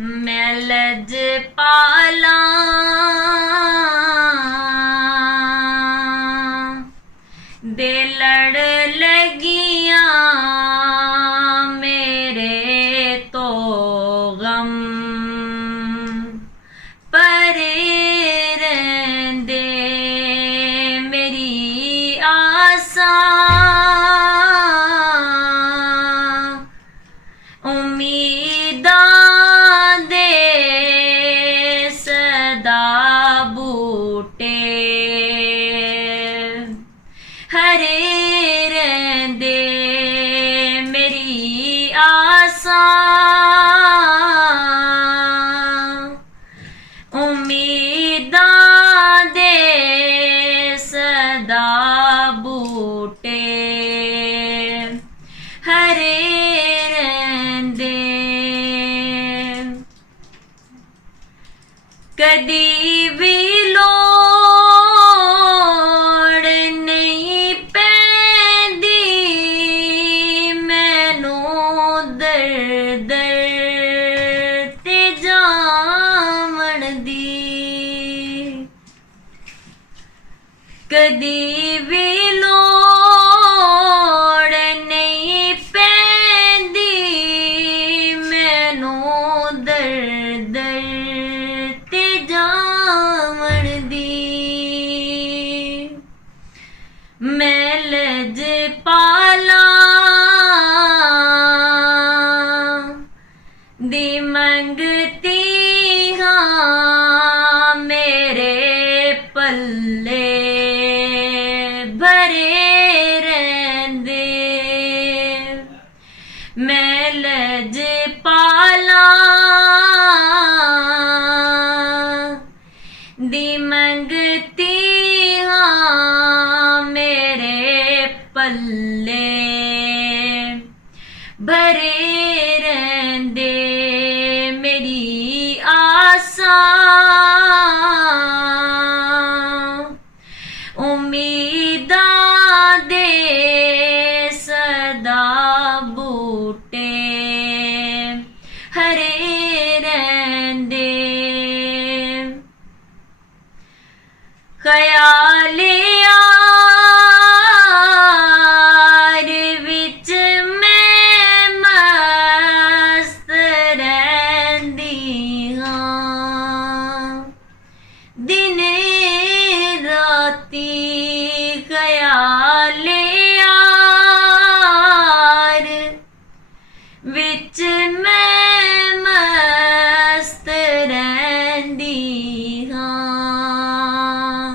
मैं लजपाला दे लड़ लगियां मेरे तो गम परे रहंदे मेरी आसां उम्मीदां दे सदा बूटे हरे रहंदे मेरी आसां उम्मीदां दे सदा बूटे हरे रहंदे कदी भी लोड़ नहीं पैंदी मैनूं दर दर ते जावण दी कदी भी लोड़ नहीं पैंदी मैनूं दर दर ते जावण दी मैं लजपाला दी मंगती हां मेरे पल्ले भरे रहंदे मैं लजपाला दी मंगती हां मेरे पल्ले भरे रहंदे मेरी आसां उम्मीदां दे सदा बूटे हरे रहंदे ख्याले यार विच मैं मस्त रहंदी हां दिने राती ख्याले यार विच मैं मस्त रहंदी हां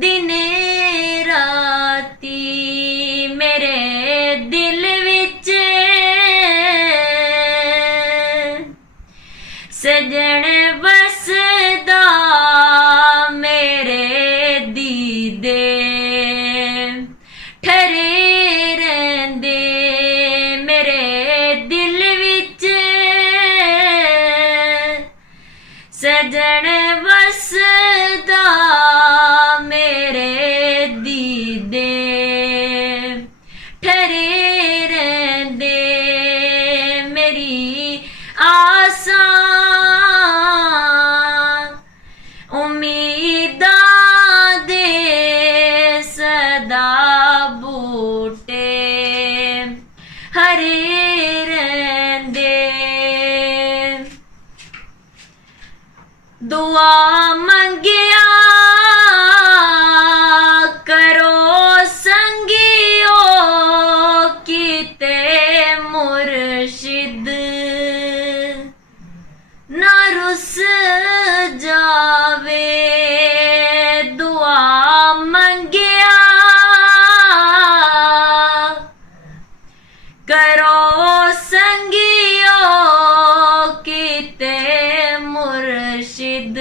दिने राती मेरे दिल विच सजन वसदा मेरे दीदे ठरे रहंदे मेरे दिल विच सजन वसदा मेरे दीदे ठरे रहंदे मेरी आसां उम्मीदां दे सदा बूटे हरे रहंदे दुआ मंगिया करो संगियो किते मुर्शिद ना रुस जावे दुआ मंगिया करो संगियो किते मुर्शिद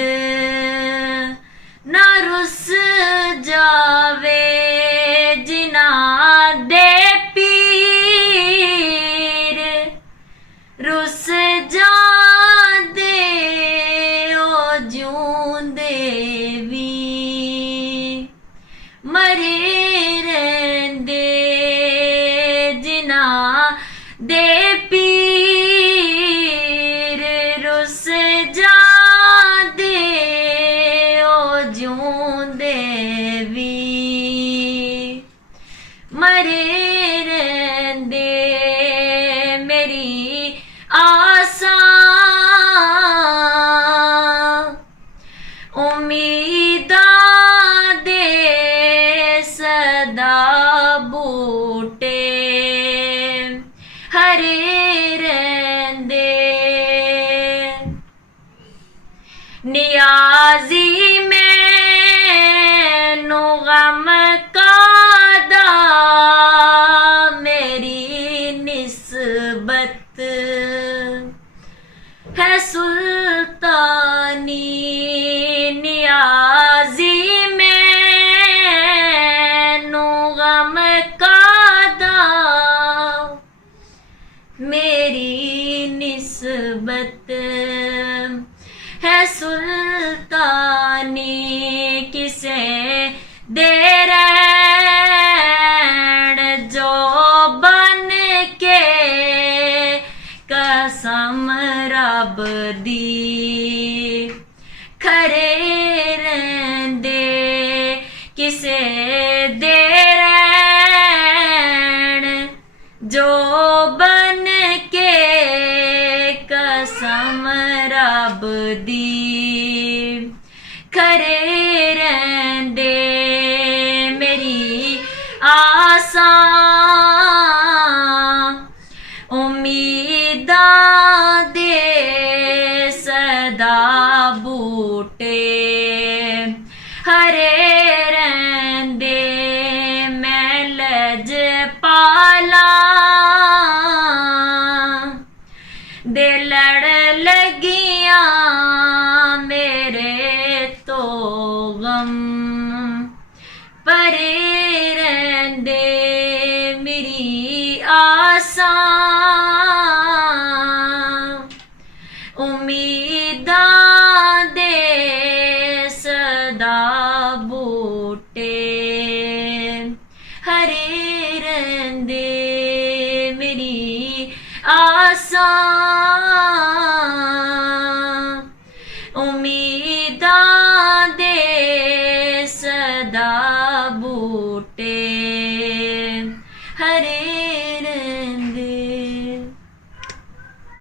नियाजी मैनू गम कादा मेरी निस्बत है सुल्तानी नियाजी मैनू गम कादा मेरी निस्बत है सुल्तानी किसे दे रैन जो बन के कसम रब दी खरे रहिंदे किसे दे रैन जो बन के कसम रब दी खरे रहिंदे मेरी आसां उम्मीदां दे सदा बूटे हरे रहिंदे मैं लजपाला दे लड़ लगियां मेरे तो गम परे रहिंदे मेरी आसां उम्मीदां दे सदा बूटे हरे रहिंदे मेरी आसां उम्मीदां